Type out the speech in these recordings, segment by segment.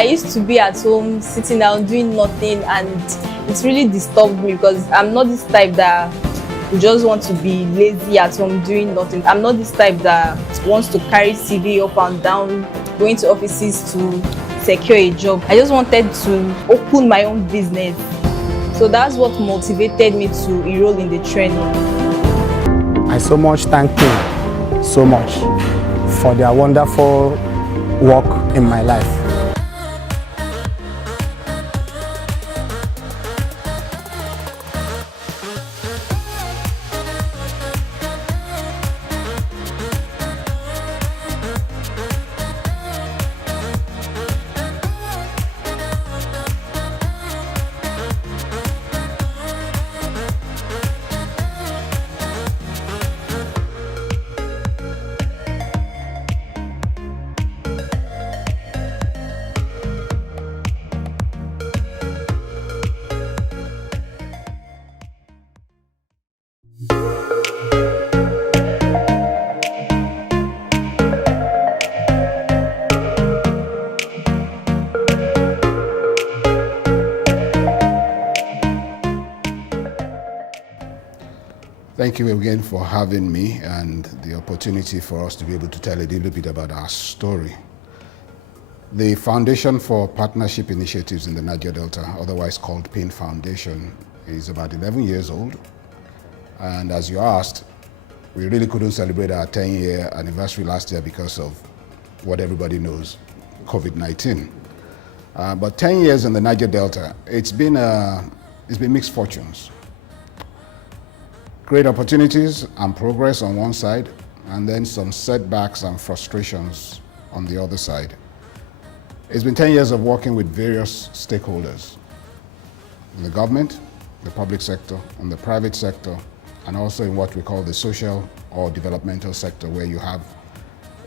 I used to be at home sitting down doing nothing, and it really disturbed me because I'm not this type that just want to be lazy at home doing nothing. I'm not this type that wants to carry CV up and down, going to offices to secure a job. I just wanted to open my own business. So that's what motivated me to enroll in the training. I so much thank them so much for their wonderful work in my life. Thank you again for having me and the opportunity for us to be able to tell a little bit about our story. The Foundation for Partnership Initiatives in the Niger Delta, otherwise called PIND Foundation, is about 11 years old. And as you asked, we really couldn't celebrate our 10-year anniversary last year because of what everybody knows, COVID-19. But 10 years in the Niger Delta, it's been mixed fortunes. Great opportunities and progress on one side, and then some setbacks and frustrations on the other side. It's been 10 years of working with various stakeholders in the government, the public sector, and the private sector, and also in what we call the social or developmental sector, where you have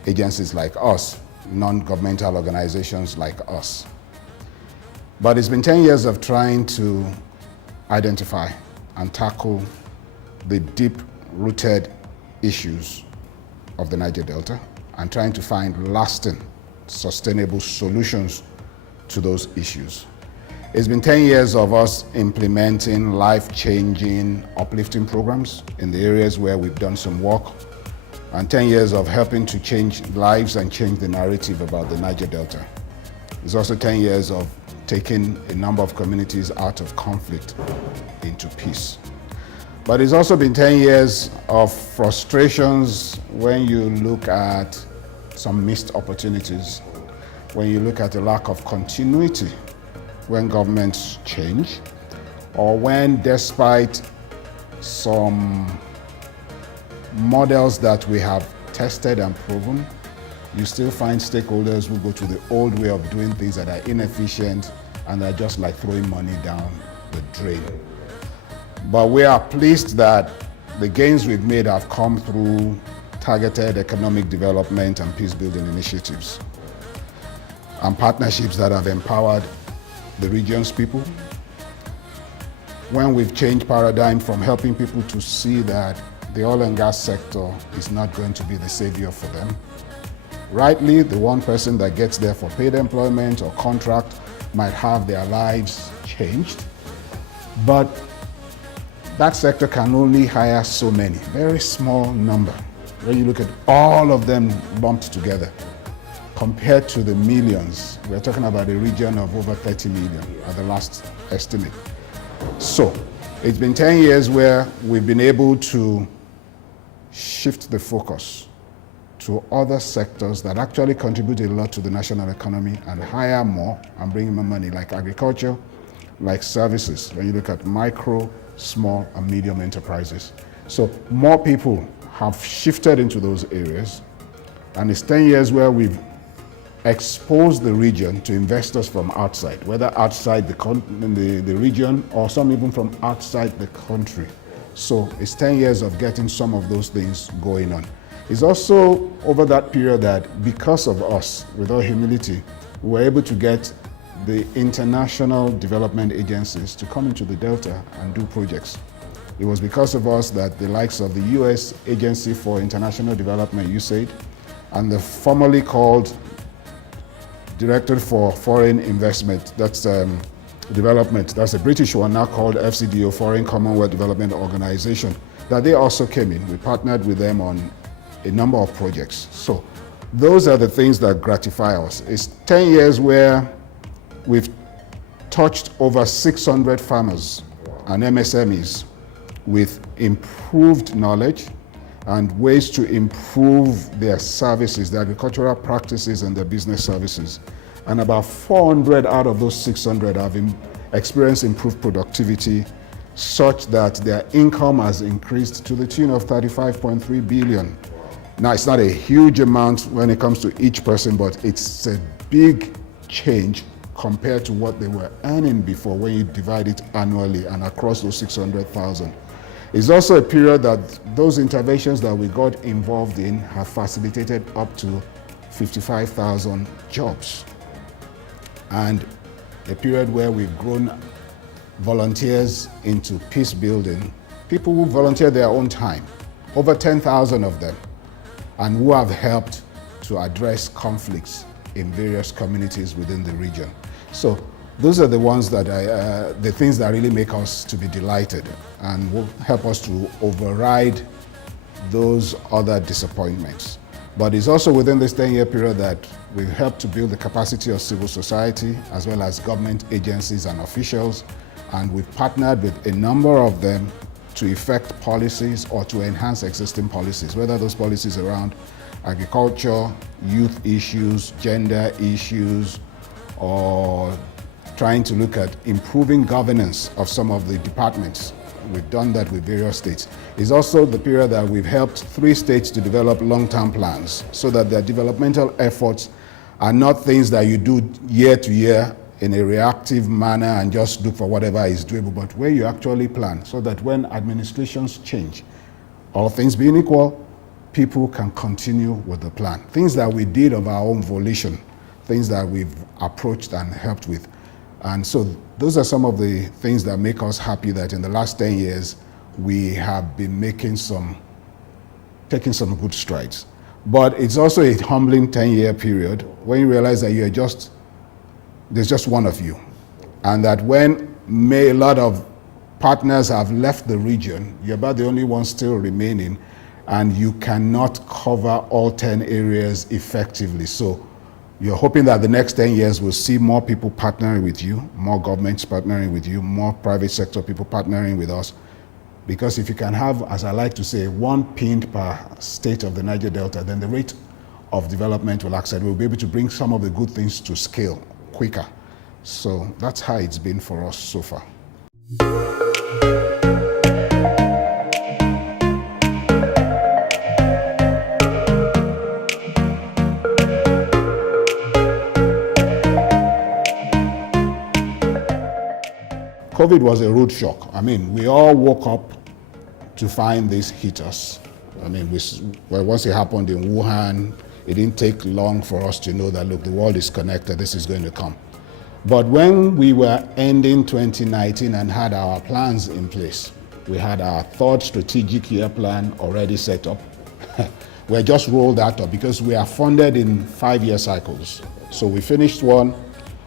agencies like us, non-governmental organizations like us. But it's been 10 years of trying to identify and tackle the deep-rooted issues of the Niger Delta and trying to find lasting, sustainable solutions to those issues. It's been 10 years of us implementing life-changing, uplifting programs in the areas where we've done some work, and 10 years of helping to change lives and change the narrative about the Niger Delta. It's also 10 years of taking a number of communities out of conflict into peace. But it's also been 10 years of frustrations when you look at some missed opportunities, when you look at the lack of continuity when governments change, or when despite some models that we have tested and proven, you still find stakeholders who go to the old way of doing things that are inefficient and are just like throwing money down the drain. But we are pleased that the gains we've made have come through targeted economic development and peace-building initiatives and partnerships that have empowered the region's people. When we've changed paradigm from helping people to see that the oil and gas sector is not going to be the savior for them. Rightly, the one person that gets there for paid employment or contract might have their lives changed, but that sector can only hire so many, very small number. When you look at all of them lumped together, compared to the millions, we're talking about a region of over 30 million at the last estimate. So, it's been 10 years where we've been able to shift the focus to other sectors that actually contribute a lot to the national economy and hire more and bring more money, like agriculture, like services, when you look at micro, small and medium enterprises. So more people have shifted into those areas, and it's 10 years where we've exposed the region to investors from outside, whether outside the region or some even from outside the country. So it's 10 years of getting some of those things going on. It's also over that period that because of us, with all humility, we were able to get the international development agencies to come into the Delta and do projects. It was because of us that the likes of the U.S. Agency for International Development, USAID, and the formerly called Directorate for Foreign Investment, that's development, that's a British one now called FCDO, Foreign Commonwealth Development Organization, that they also came in. We partnered with them on a number of projects. So those are the things that gratify us. It's 10 years where we've touched over 600 farmers and MSMEs with improved knowledge and ways to improve their services, their agricultural practices and their business services. And about 400 out of those 600 have experienced improved productivity such that their income has increased to the tune of 35.3 billion. Now, it's not a huge amount when it comes to each person, but it's a big change compared to what they were earning before when you divide it annually and across those 600,000. It's also a period that those interventions that we got involved in have facilitated up to 55,000 jobs. And a period where we've grown volunteers into peace building, people who volunteer their own time, over 10,000 of them, and who have helped to address conflicts in various communities within the region. So those are the ones that the things that really make us to be delighted and will help us to override those other disappointments. But it's also within this 10-year period that we've helped to build the capacity of civil society as well as government agencies and officials, and we've partnered with a number of them to effect policies or to enhance existing policies, whether those policies around agriculture, youth issues, gender issues, or trying to look at improving governance of some of the departments. We've done that with various states. It's also the period that we've helped 3 states to develop long-term plans so that their developmental efforts are not things that you do year to year in a reactive manner and just look for whatever is doable, but where you actually plan so that when administrations change, all things being equal, people can continue with the plan. Things that we did of our own volition, things that we've approached and helped with. And so those are some of the things that make us happy that in the last 10 years, we have been taking some good strides. But it's also a humbling 10-year period when you realize that there's just one of you. And that when a lot of partners have left the region, you're about the only one still remaining, and you cannot cover all 10 areas effectively. So you're hoping that the next 10 years will see more people partnering with you, more governments partnering with you, more private sector people partnering with us. Because if you can have, as I like to say, 1 PIND per state of the Niger Delta, then the rate of development will accelerate. We'll be able to bring some of the good things to scale quicker. So that's how it's been for us so far. COVID was a rude shock. I mean, we all woke up to find this hit us. I mean, once it happened in Wuhan, it didn't take long for us to know that, look, the world is connected, this is going to come. But when we were ending 2019 and had our plans in place, we had our 3rd strategic year plan already set up. We just rolled that up because we are funded in 5-year cycles. So we finished one,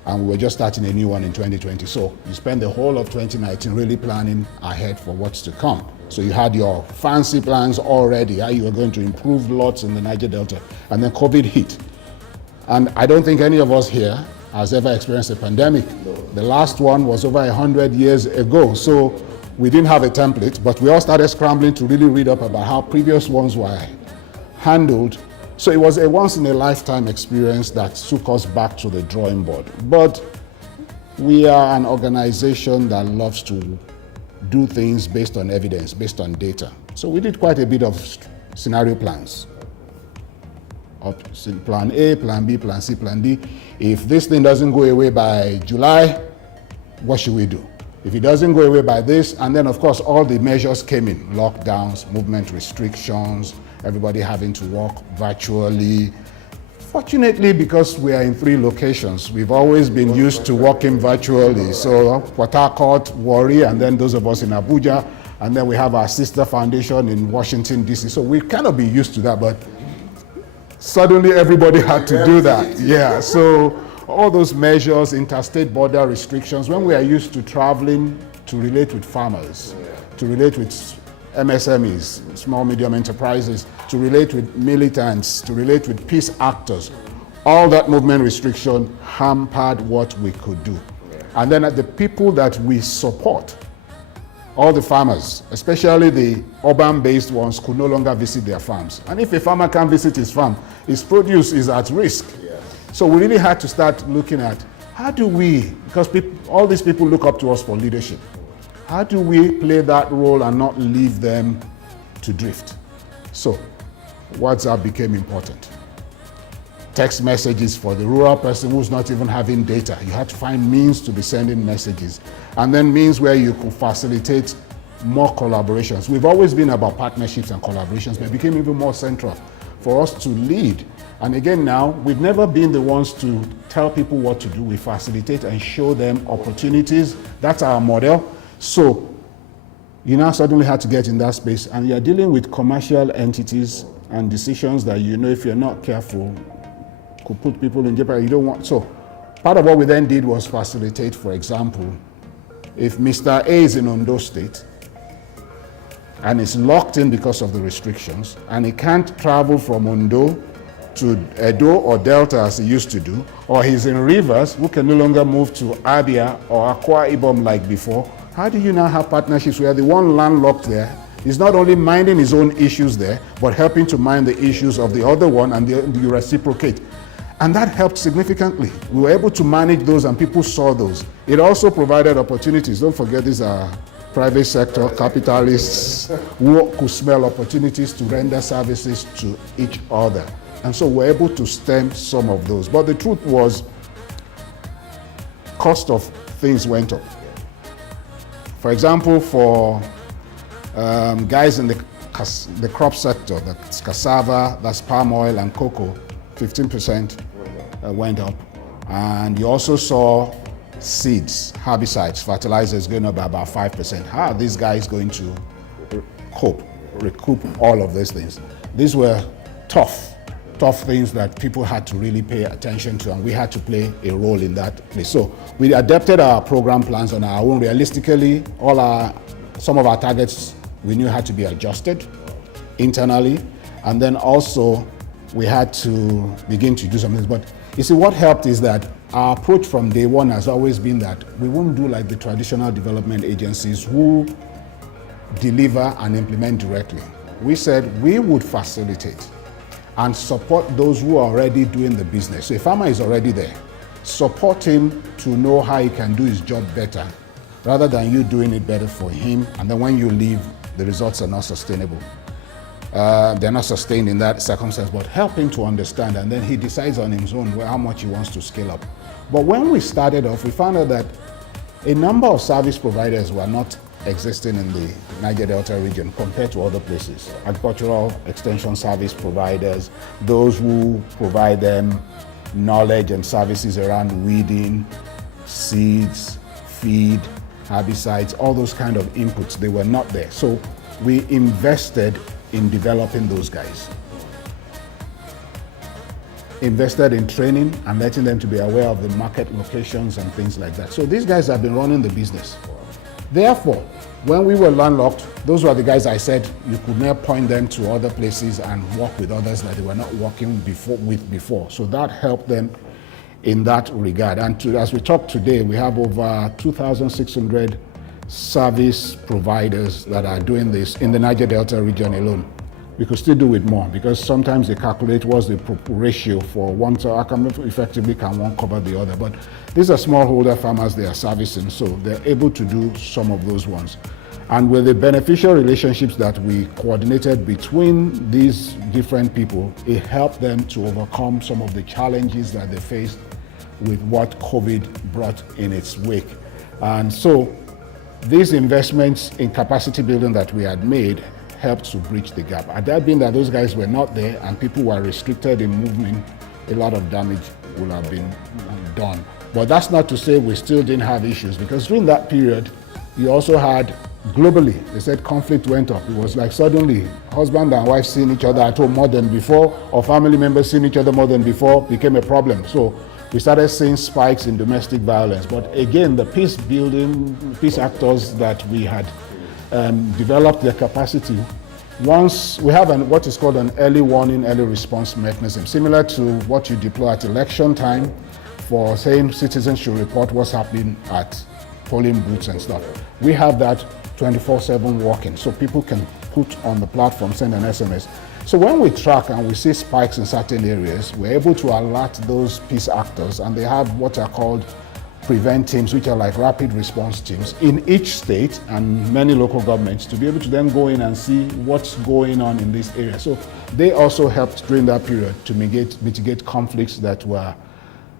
and we were just starting a new one in 2020. So you spent the whole of 2019 really planning ahead for what's to come. So you had your fancy plans already, how you were going to improve lots in the Niger Delta, and then COVID hit. And I don't think any of us here has ever experienced a pandemic. The last one was over 100 years ago. So we didn't have a template, but we all started scrambling to really read up about how previous ones were handled. So it was a once-in-a-lifetime experience that took us back to the drawing board. But we are an organization that loves to do things based on evidence, based on data. So we did quite a bit of scenario plans. Plan A, Plan B, Plan C, Plan D. If this thing doesn't go away by July, what should we do? If it doesn't go away by this, and then of course all the measures came in, lockdowns, movement restrictions, everybody having to work virtually. Fortunately, because we are in 3 locations, we've always been used to working virtually. So Port Harcourt, Warri, and then those of us in Abuja, and then we have our sister foundation in Washington, D.C. So we cannot be used to that, but suddenly everybody had to do that. Yeah, so all those measures, interstate border restrictions, when we are used to traveling to relate with farmers, to relate with MSMEs, small medium enterprises, to relate with militants, to relate with peace actors, all that movement restriction hampered what we could do. And then the people that we support, all the farmers, especially the urban-based ones, could no longer visit their farms. And if a farmer can't visit his farm, his produce is at risk. So we really had to start looking at how do we, because all these people look up to us for leadership, how do we play that role and not leave them to drift? So WhatsApp became important. Text messages for the rural person who's not even having data. You had to find means to be sending messages, and then means where you could facilitate more collaborations. We've always been about partnerships and collaborations, but it became even more central for us to lead. And again now, we've never been the ones to tell people what to do. We facilitate and show them opportunities. That's our model. So you now suddenly had to get in that space, and you're dealing with commercial entities and decisions that you know if you're not careful could put people in jeopardy. You don't want. So part of what we then did was facilitate. For example, if Mr. A is in Ondo State and is locked in because of the restrictions, and he can't travel from Ondo to Edo or Delta as he used to do, or he's in Rivers, who can no longer move to Abia or Akwa Ibom like before, how do you now have partnerships where the one landlocked there is not only minding his own issues there, but helping to mind the issues of the other one, and you reciprocate? And that helped significantly. We were able to manage those, and people saw those. It also provided opportunities. Don't forget, these are private sector capitalists who could smell opportunities to render services to each other. And so we're able to stem some of those. But the truth was, cost of things went up. For example, for guys in the crop sector, that's cassava, that's palm oil and cocoa, 15% went up. And you also saw seeds, herbicides, fertilizers going up by about 5%. How are these guys going to recoup all of these things? These were tough things that people had to really pay attention to, and we had to play a role in that place. So we adapted our program plans on our own. Realistically, some of our targets we knew had to be adjusted internally, and then also we had to begin to do some things. But you see, what helped is that our approach from day one has always been that we won't do like the traditional development agencies who deliver and implement directly. We said we would facilitate and support those who are already doing the business. So a farmer is already there. Support him to know how he can do his job better, rather than you doing it better for him, and then when you leave, the results are not sustainable. They're not sustained in that circumstance, but help him to understand, and then he decides on his own how much he wants to scale up. But when we started off, we found out that a number of service providers were not existing in the Niger Delta region compared to other places. Agricultural extension service providers, those who provide them knowledge and services around weeding, seeds, feed, herbicides, all those kind of inputs, they were not there. So we invested in developing those guys. Invested in training and letting them to be aware of the market locations and things like that. So these guys have been running the business. Therefore, when we were landlocked, those were the guys I said you could now point them to other places and work with others that they were not working with before. So that helped them in that regard. And as we talk today, we have over 2,600 service providers that are doing this in the Niger Delta region alone. We could still do it more, because sometimes they calculate what's the ratio for one, so how effectively can one cover the other. But these are smallholder farmers they are servicing, so they're able to do some of those ones. And with the beneficial relationships that we coordinated between these different people, it helped them to overcome some of the challenges that they faced with what COVID brought in its wake. And so these investments in capacity building that we had made helped to bridge the gap. Had that been that those guys were not there and people were restricted in movement, a lot of damage would have been done. But that's not to say we still didn't have issues, because during that period, you also had globally, they said conflict went up. It was like suddenly husband and wife seeing each other at home more than before, or family members seeing each other more than before became a problem. So we started seeing spikes in domestic violence. But again, the peace actors that we had developed their capacity. Once we have what is called an early warning, early response mechanism, similar to what you deploy at election time for saying citizens should report what's happening at polling booths and stuff. We have that 24/7 working, so people can put on the platform, send an SMS. So when we track and we see spikes in certain areas, we're able to alert those peace actors, and they have what are called prevent teams, which are like rapid response teams in each state and many local governments, to be able to then go in and see what's going on in this area. So they also helped during that period to mitigate conflicts that were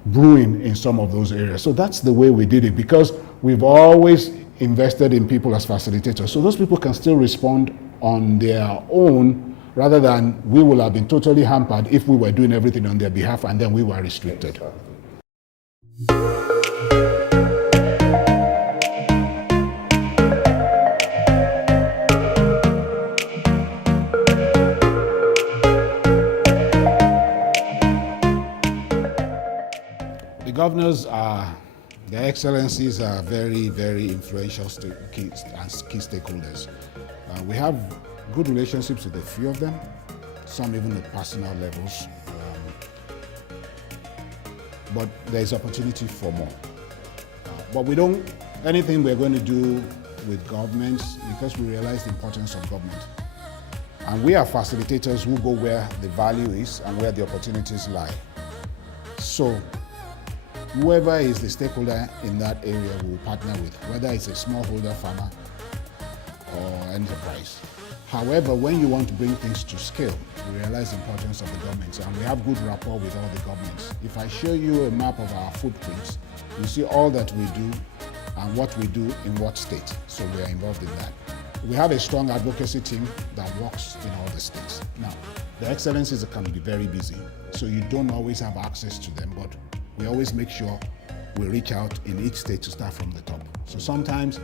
brewing in some of those areas. So that's the way we did it, because we've always invested in people as facilitators. So those people can still respond on their own, rather than we will have been totally hampered if we were doing everything on their behalf and then we were restricted. Governors their excellencies are very, very influential key stakeholders. We have good relationships with a few of them, some even at personal levels, but there's opportunity for more. But anything we're going to do with governments, because we realize the importance of government. And we are facilitators who go where the value is and where the opportunities lie. So whoever is the stakeholder in that area will partner with, whether it's a smallholder farmer or enterprise. However, when you want to bring things to scale, we realize the importance of the governments, and we have good rapport with all the governments. If I show you a map of our footprints, you see all that we do and what we do in what state. So we are involved in that. We have a strong advocacy team that works in all the states. Now, the excellencies can be very busy, so you don't always have access to them, but we always make sure we reach out in each state to start from the top. So sometimes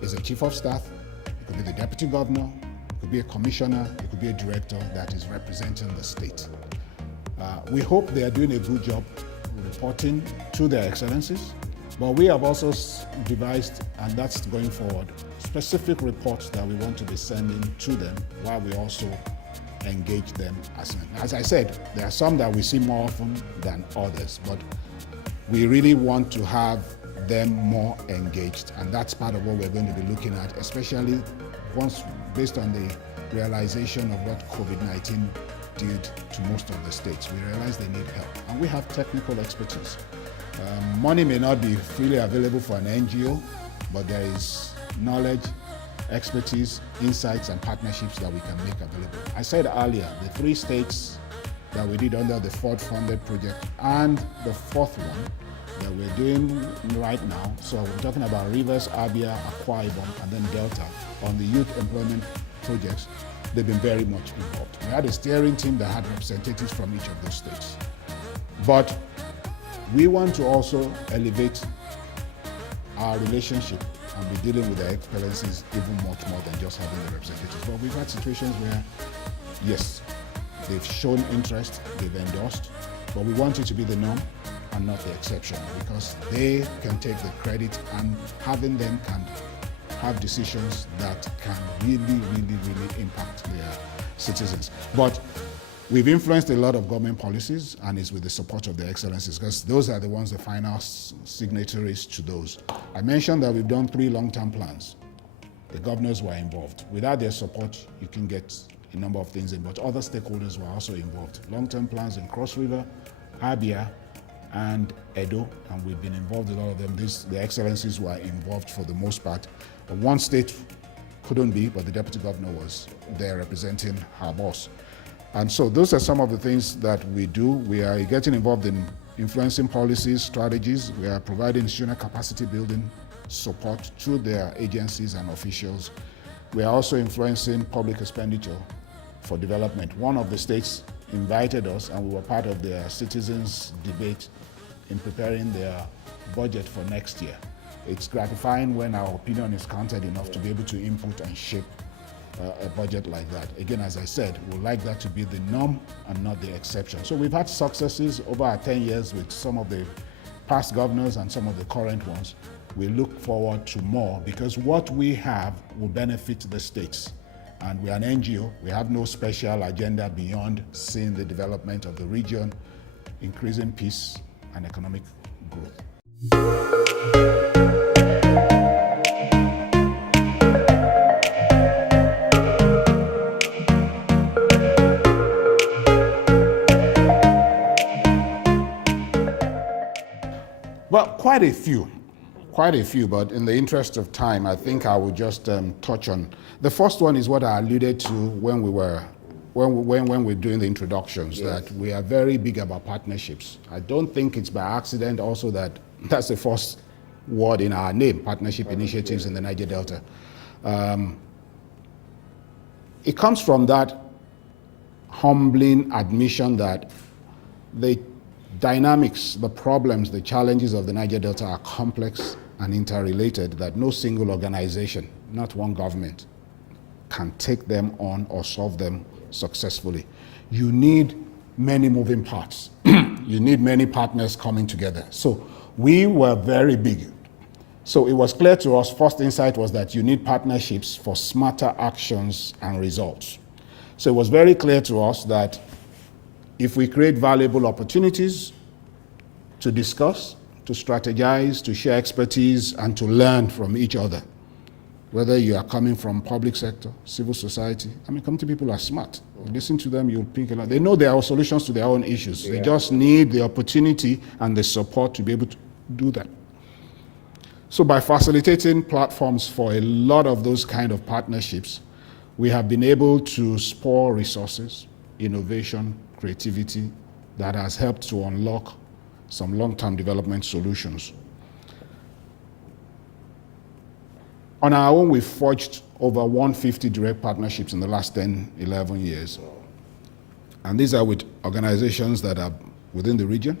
it's a chief of staff, it could be the deputy governor, it could be a commissioner, it could be a director that is representing the state. We hope they are doing a good job reporting to their excellencies, but we have also devised, and that's going forward, specific reports that we want to be sending to them, while we also engage them. As I said, there are some that we see more often than others, but we really want to have them more engaged, and that's part of what we're going to be looking at, especially once based on the realization of what COVID-19 did to most of the states. We realize they need help, and we have technical expertise. Money may not be freely available for an NGO, but there is knowledge, expertise, insights, and partnerships that we can make available. I said earlier, the 3 states that we did under the Ford funded project, and the 4th one that we're doing right now. So we're talking about Rivers, Abia, Akwa Ibom, and then Delta on the youth employment projects. They've been very much involved. We had a steering team that had representatives from each of those states. But we want to also elevate our relationship and be dealing with the excellencies even much more than just having the representatives. But we've had situations where, yes, they've shown interest, they've endorsed, but we want it to be the norm and not the exception, because they can take the credit, and having them can have decisions that can really impact their citizens. But we've influenced a lot of government policies, and it's with the support of the excellencies, because those are the ones, the final signatories to those. I mentioned that we've done 3 long-term plans. The governors were involved. Without their support, you can get a number of things in, but other stakeholders were also involved. Long-term plans in Cross River, Abia, and Edo, and we've been involved in all of them. The excellencies were involved for the most part. One state couldn't be, but the deputy governor was there representing her boss. And so those are some of the things that we do. We are getting involved in influencing policies, strategies. We are providing institutional capacity building support to their agencies and officials. We are also influencing public expenditure for development. One of the states invited us, and we were part of their citizens' debate in preparing their budget for next year. It's gratifying when our opinion is counted enough to be able to input and shape a budget like that. Again, as I said, we'd like that to be the norm and not the exception. So we've had successes over our 10 years with some of the past governors and some of the current ones. We look forward to more because what we have will benefit the states. And we're an NGO. We have no special agenda beyond seeing the development of the region, increasing peace and economic growth. Well, quite a few, but in the interest of time, I think I will just touch on. The first one is what I alluded to when we're doing the introductions, yes. That we are very big about partnerships. I don't think it's by accident also that's the first word in our name, partnership initiatives in the Niger Delta. It comes from that humbling admission that the dynamics, the problems, the challenges of the Niger Delta are complex and interrelated, that no single organization, not one government, can take them on or solve them successfully. You need many moving parts. You need many partners coming together. So we were very big. So it was clear to us, first insight was that you need partnerships for smarter actions and results. So it was very clear to us that if we create valuable opportunities to discuss, to strategize, to share expertise, and to learn from each other, whether you are coming from public sector, civil society, community people are smart. You listen to them, you'll pick a lot. They know there are solutions to their own issues. Yeah. They just need the opportunity and the support to be able to do that. So by facilitating platforms for a lot of those kind of partnerships, we have been able to spur resources, innovation, creativity that has helped to unlock some long-term development solutions. On our own, we've forged over 150 direct partnerships in the last 10, 11 years. And these are with organizations that are within the region,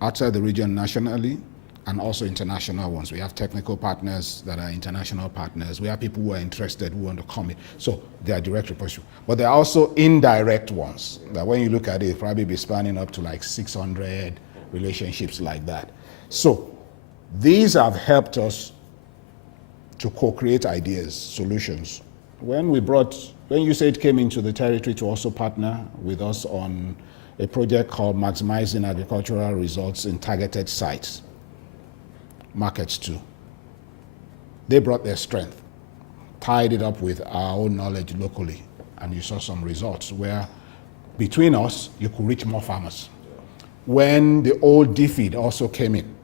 outside the region nationally, and also international ones. We have technical partners that are international partners. We have people who are interested, who want to come in. So they are direct repository. But there are also indirect ones that when you look at it, probably be spanning up to like 600 relationships like that. So these have helped us to co-create ideas, solutions. When USAID came into the territory to also partner with us on a project called Maximizing Agricultural Results in Targeted Sites, markets too. They brought their strength, tied it up with our own knowledge locally, and you saw some results where between us, you could reach more farmers. When the old DFID also came in,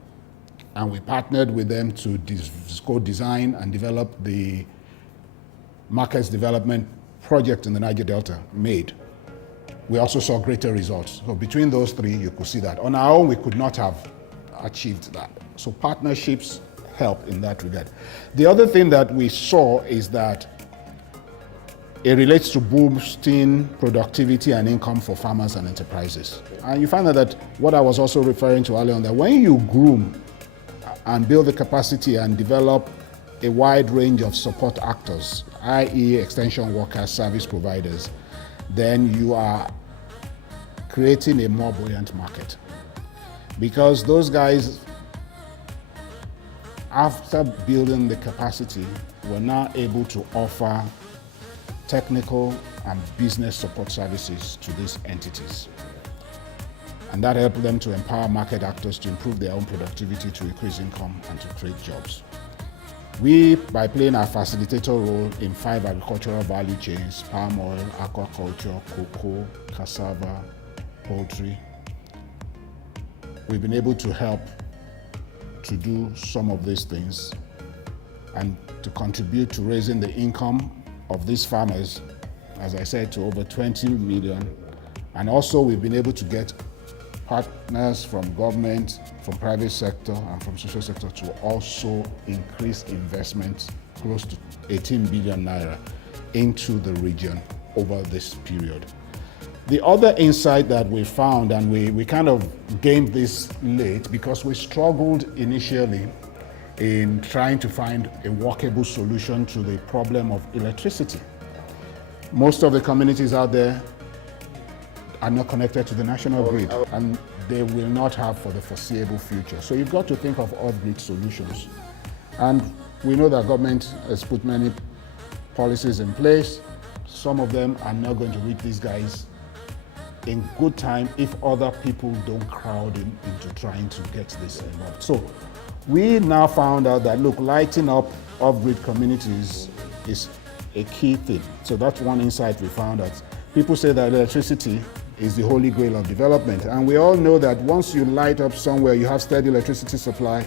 and we partnered with them to co-design and develop the markets development project in the Niger Delta made, we also saw greater results. So between those three, you could see that. On our own, we could not have achieved that. So partnerships help in that regard. The other thing that we saw is that it relates to boosting productivity and income for farmers and enterprises. And you find that what I was also referring to earlier on, that when you groom and build the capacity and develop a wide range of support actors, i.e. extension workers, service providers, then you are creating a more buoyant market. Because those guys, after building the capacity, were now able to offer technical and business support services to these entities. And that helped them to empower market actors to improve their own productivity, to increase income, and to create jobs. We, by playing our facilitator role in 5 agricultural value chains, palm oil, aquaculture, cocoa, cassava, poultry, we've been able to help to do some of these things and to contribute to raising the income of these farmers, as I said, to over 20 million. And also we've been able to get partners from government, from private sector, and from social sector to also increase investments close to 18 billion naira into the region over this period. The other insight that we found, and we kind of gained this late because we struggled initially in trying to find a workable solution to the problem of electricity. Most of the communities out there are not connected to the national grid, and they will not have for the foreseeable future. So you've got to think of off-grid solutions. And we know that government has put many policies in place. Some of them are not going to reach these guys in good time if other people don't crowd into trying to get this involved. So we now found out that, look, lighting up off-grid communities is a key thing. So that's one insight we found out. People say that electricity is the holy grail of development. And we all know that once you light up somewhere, you have steady electricity supply,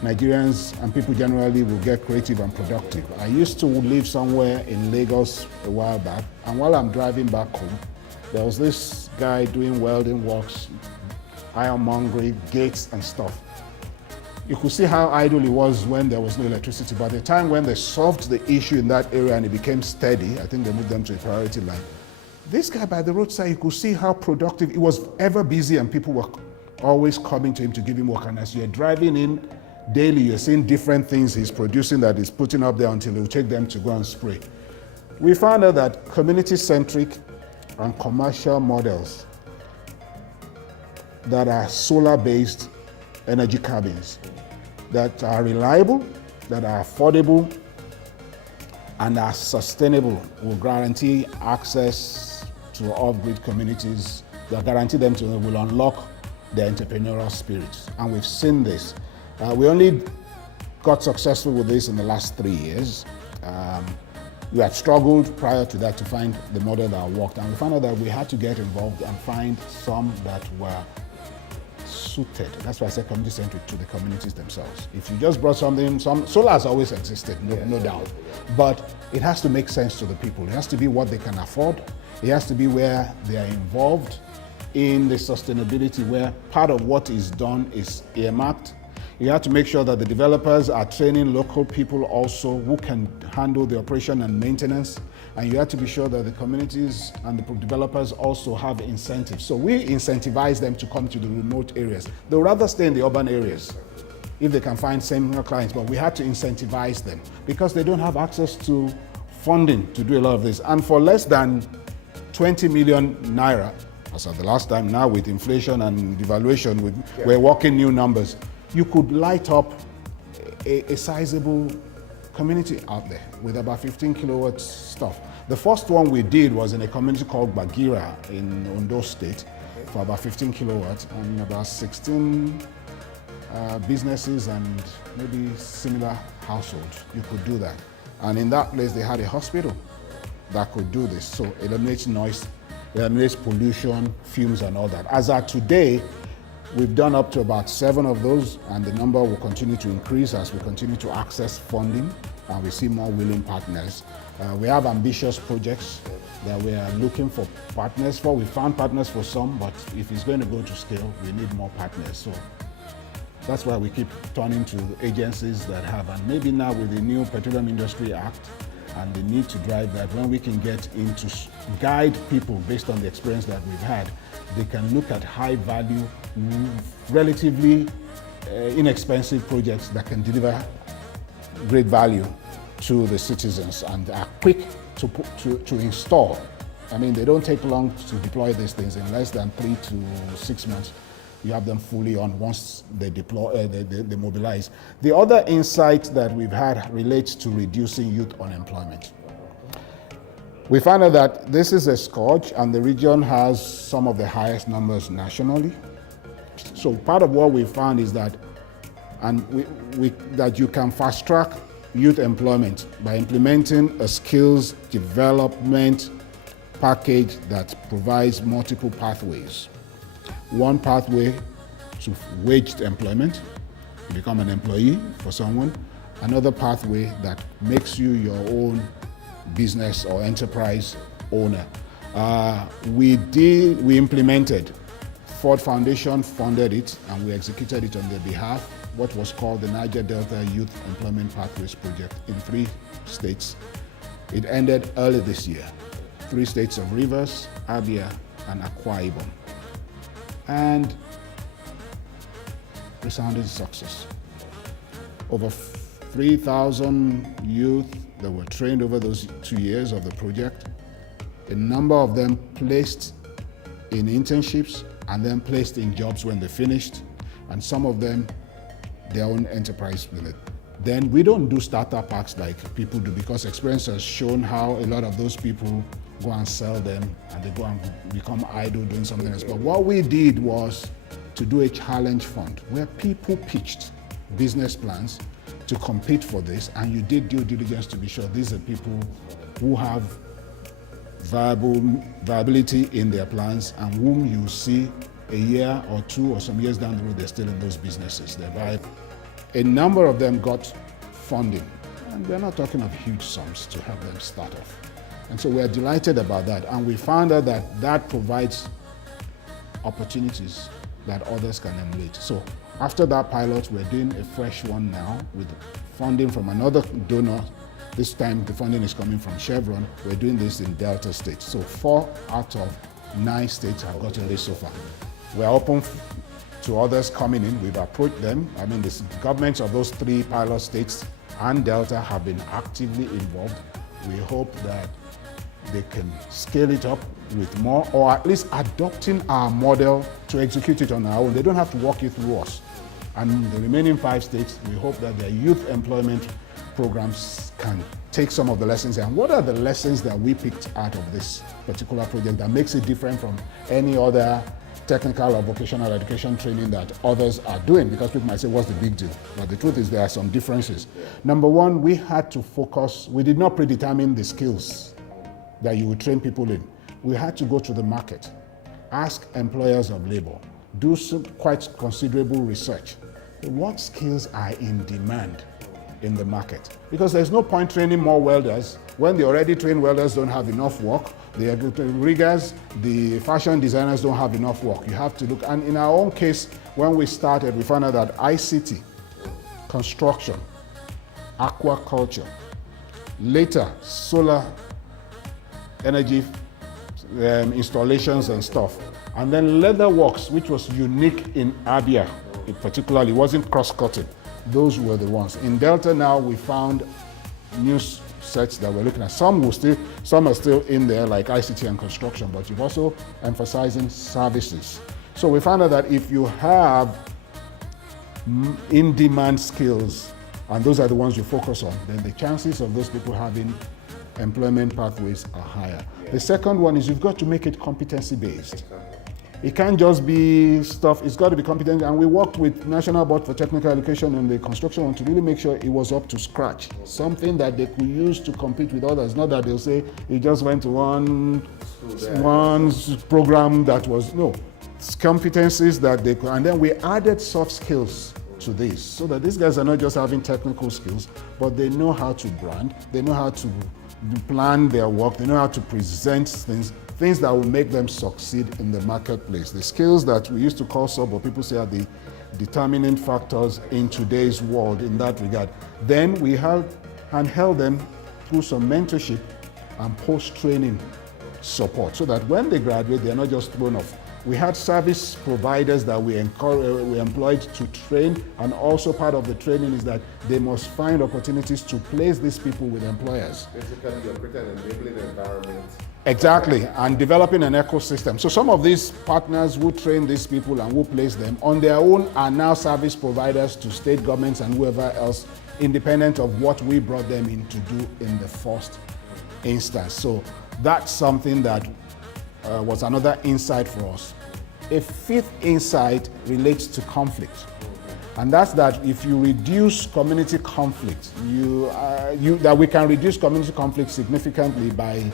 Nigerians and people generally will get creative and productive. I used to live somewhere in Lagos a while back, and while I'm driving back home, there was this guy doing welding works, ironmongery, gates and stuff. You could see how idle it was when there was no electricity. By the time when they solved the issue in that area and it became steady, I think they moved them to a priority line. This guy by the roadside, you could see how productive. He was ever busy and people were always coming to him to give him work. And as you're driving in daily, you're seeing different things he's producing that he's putting up there until he'll take them to go and spray. We found out that community-centric and commercial models that are solar-based energy cabins that are reliable, that are affordable, and are sustainable will guarantee access to off-grid communities that guarantee them to will unlock their entrepreneurial spirits. And we've seen this. We only got successful with this in the last 3 years. We had struggled prior to that to find the model that worked, and we found out that we had to get involved and find some that were suited. That's why I said community-centric to the communities themselves. If you just brought something, solar has always existed, no doubt, but it has to make sense to the people. It has to be what they can afford. It has to be where they are involved in the sustainability, where part of what is done is earmarked. You have to make sure that the developers are training local people also who can handle the operation and maintenance. And you have to be sure that the communities and the developers also have incentives. So we incentivize them to come to the remote areas. They'll rather stay in the urban areas if they can find similar clients, but we had to incentivize them because they don't have access to funding to do a lot of this. And for less than 20 million naira, as at the last time, now with inflation and devaluation, we're working new numbers. You could light up a sizable community out there with about 15 kilowatts stuff. The first one we did was in a community called Bagira in Ondo State for about 15 kilowatts and about 16 businesses and maybe similar households. You could do that. And in that place, they had a hospital that could do this. So it eliminates noise, it eliminates pollution, fumes and all that. As at today, we've done up to about 7 of those, and the number will continue to increase as we continue to access funding and we see more willing partners. We have ambitious projects that we are looking for partners for. We found partners for some, but if it's going to go to scale, we need more partners. So that's why we keep turning to agencies that have, and maybe now with the new Petroleum Industry Act and the need to drive that, when we can get into guide people based on the experience that we've had, they can look at high value, relatively inexpensive projects that can deliver great value to the citizens and are quick to install. I mean, they don't take long to deploy these things. In less than 3 to 6 months, you have them fully on once they deploy, they mobilize. The other insight that we've had relates to reducing youth unemployment. We found out that this is a scourge, and the region has some of the highest numbers nationally. So part of what we found is that, that you can fast track youth employment by implementing a skills development package that provides multiple pathways. One pathway to waged employment, you become an employee for someone. Another pathway that makes you your own business or enterprise owner. We implemented, Ford Foundation funded it, and we executed it on their behalf, what was called the Niger Delta Youth Employment Pathways Project in 3 states. It ended early this year. 3 states of Rivers, Abia, and Akwa Ibom. And resounding success. Over 3,000 youth that were trained over those 2 years of the project. A number of them placed in internships and then placed in jobs when they finished, and some of them their own enterprise with it. Then we don't do starter packs like people do, because experience has shown how a lot of those people go and sell them and they go and become idle doing something else. But what we did was to do a challenge fund where people pitched business plans to compete for this, and you did due diligence to be sure these are people who have viability in their plans and whom you see a year or two or some years down the road, they're still in those businesses, they're viable. A number of them got funding, and we're not talking of huge sums to help them start off. And so we're delighted about that, and we found out that that provides opportunities that others can emulate. So after that pilot, we're doing a fresh one now with funding from another donor. This time the funding is coming from Chevron. We're doing this in Delta states. So 4 out of 9 states have gotten this so far. We're open to others coming in. We've approached them. I mean, the governments of those 3 pilot states and Delta have been actively involved. We hope that they can scale it up with more, or at least adopting our model to execute it on our own. They don't have to walk it through us. And the remaining 5 states, we hope that their youth employment programs can take some of the lessons. And what are the lessons that we picked out of this particular project that makes it different from any other technical or vocational education training that others are doing? Because people might say, what's the big deal? But the truth is there are some differences. Number one, we had to focus, we did not predetermine the skills that you would train people in. We had to go to the market, ask employers of labor, do some quite considerable research. What skills are in demand in the market? Because there's no point training more welders when the already trained welders don't have enough work. The riggers, the fashion designers don't have enough work. You have to look, and in our own case, when we started, we found out that ICT, construction, aquaculture, later solar energy installations and stuff, and then leather works, which was unique in Abia, particularly, wasn't cross-cutting. Those were the ones. In Delta now, we found new sets that we're looking at. Some are still in there, like ICT and construction, but you're also emphasizing services. So we found out that if you have in-demand skills, and those are the ones you focus on, then the chances of those people having employment pathways are higher. The second one is you've got to make it competency-based. It can't just be stuff, it's got to be competent. And we worked with National Board for Technical Education and the construction one to really make sure it was up to scratch. Something that they could use to compete with others. Not that they'll say, it just went to one program that was, no. It's competencies that they could, and then we added soft skills to this, so that these guys are not just having technical skills, but they know how to brand, they know how to plan their work, they know how to present things that will make them succeed in the marketplace. The skills that we used to call soft, but people say are the determining factors in today's world in that regard. Then we held them through some mentorship and post-training support, so that when they graduate, they're not just thrown off. We had service providers that we employed to train, and also part of the training is that they must find opportunities to place these people with employers. Basically, you're creating an enabling environment. Exactly, and developing an ecosystem. So some of these partners who train these people and who place them on their own are now service providers to state governments and whoever else, independent of what we brought them in to do in the first instance. So that's something that was another insight for us. A fifth insight relates to conflict, and that's that if you reduce community conflict, that we can reduce community conflict significantly by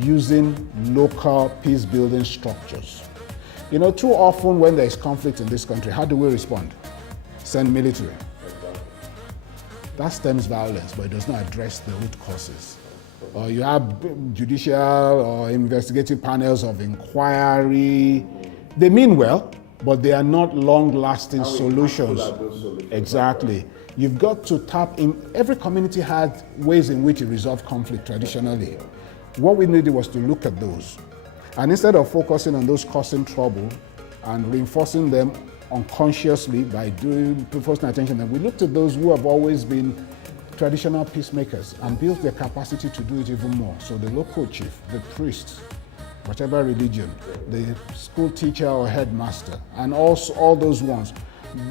using local peace-building structures. You know, too often when there is conflict in this country, how do we respond? Send military. That stems violence, but it does not address the root causes. Or you have judicial or investigative panels of inquiry. They mean well, but they are not long-lasting solutions. Exactly. You've got to tap in. Every community had ways in which it resolved conflict traditionally. What we needed was to look at those. And instead of focusing on those causing trouble and reinforcing them unconsciously by focusing attention, and we looked at those who have always been traditional peacemakers and built their capacity to do it even more. So the local chief, the priest, whatever religion, the school teacher or headmaster, and also all those ones,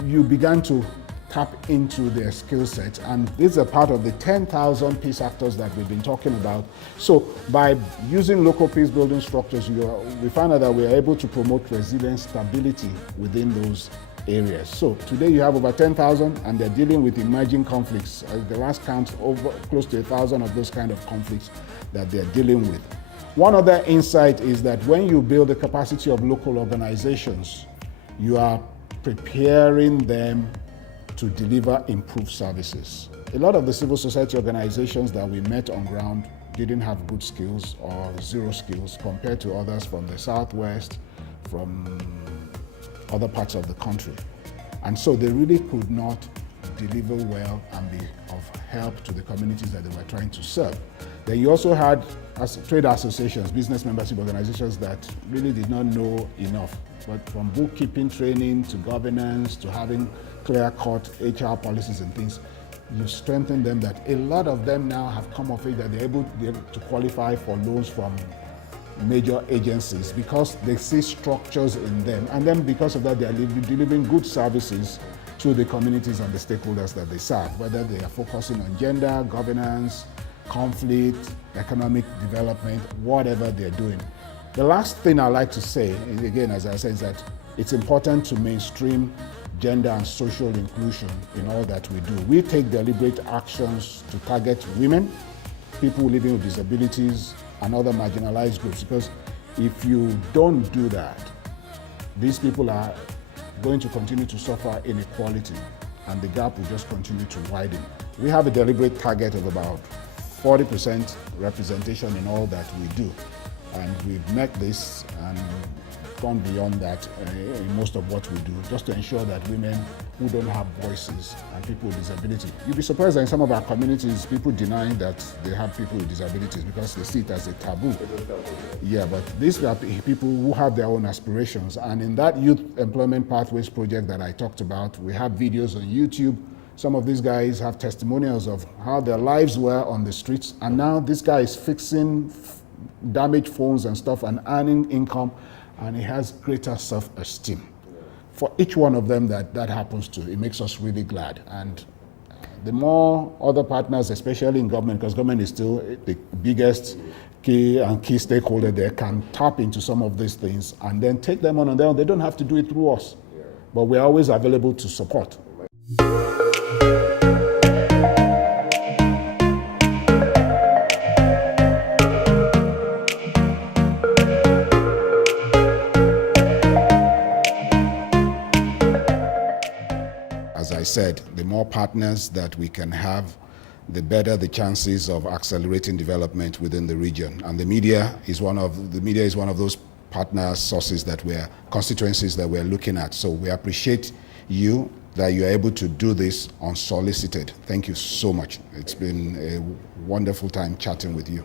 you began to tap into their skill set. And this is a part of the 10,000 peace actors that we've been talking about. So by using local peace building structures, we found out that we are able to promote resilience, stability within those areas. So today you have over 10,000 and they're dealing with emerging conflicts. At the last count, over close to 1,000 of those kind of conflicts that they're dealing with. One other insight is that when you build the capacity of local organizations, you are preparing them to deliver improved services. A lot of the civil society organizations that we met on ground didn't have good skills or zero skills compared to others from the Southwest, from other parts of the country. And so they really could not deliver well and be of help to the communities that they were trying to serve. Then you also had trade associations, business membership organizations that really did not know enough. But from bookkeeping training to governance to having clear-cut HR policies and things, you strengthen them that a lot of them now have come of age that they're able to qualify for loans from major agencies because they see structures in them. And then because of that, they are delivering good services to the communities and the stakeholders that they serve, whether they are focusing on gender, governance, conflict, economic development, whatever they're doing. The last thing I like to say, again, as I said, is that it's important to mainstream gender and social inclusion in all that we do. We take deliberate actions to target women, people living with disabilities, and other marginalized groups, because if you don't do that, these people are going to continue to suffer inequality and the gap will just continue to widen. We have a deliberate target of about 40% representation in all that we do. And we've met this and gone beyond that in most of what we do, just to ensure that women who don't have voices and people with disability. You'll be surprised that in some of our communities, people deny that they have people with disabilities because they see it as a taboo. Yeah, but these are people who have their own aspirations. And in that Youth Employment Pathways project that I talked about, we have videos on YouTube. Some of these guys have testimonials of how their lives were on the streets. And now this guy is fixing damaged phones and stuff and earning income, and he has greater self-esteem. For each one of them that happens to, it makes us really glad. And the more other partners, especially in government, because government is still the biggest key stakeholder there, can tap into some of these things and then take them on their own. They don't have to do it through us, but we're always available to support. As I said, the more partners that we can have, the better the chances of accelerating development within the region. And the media is one of those partner sources constituencies that we're looking at. So we appreciate you that you're able to do this unsolicited. Thank you so much. It's been a wonderful time chatting with you.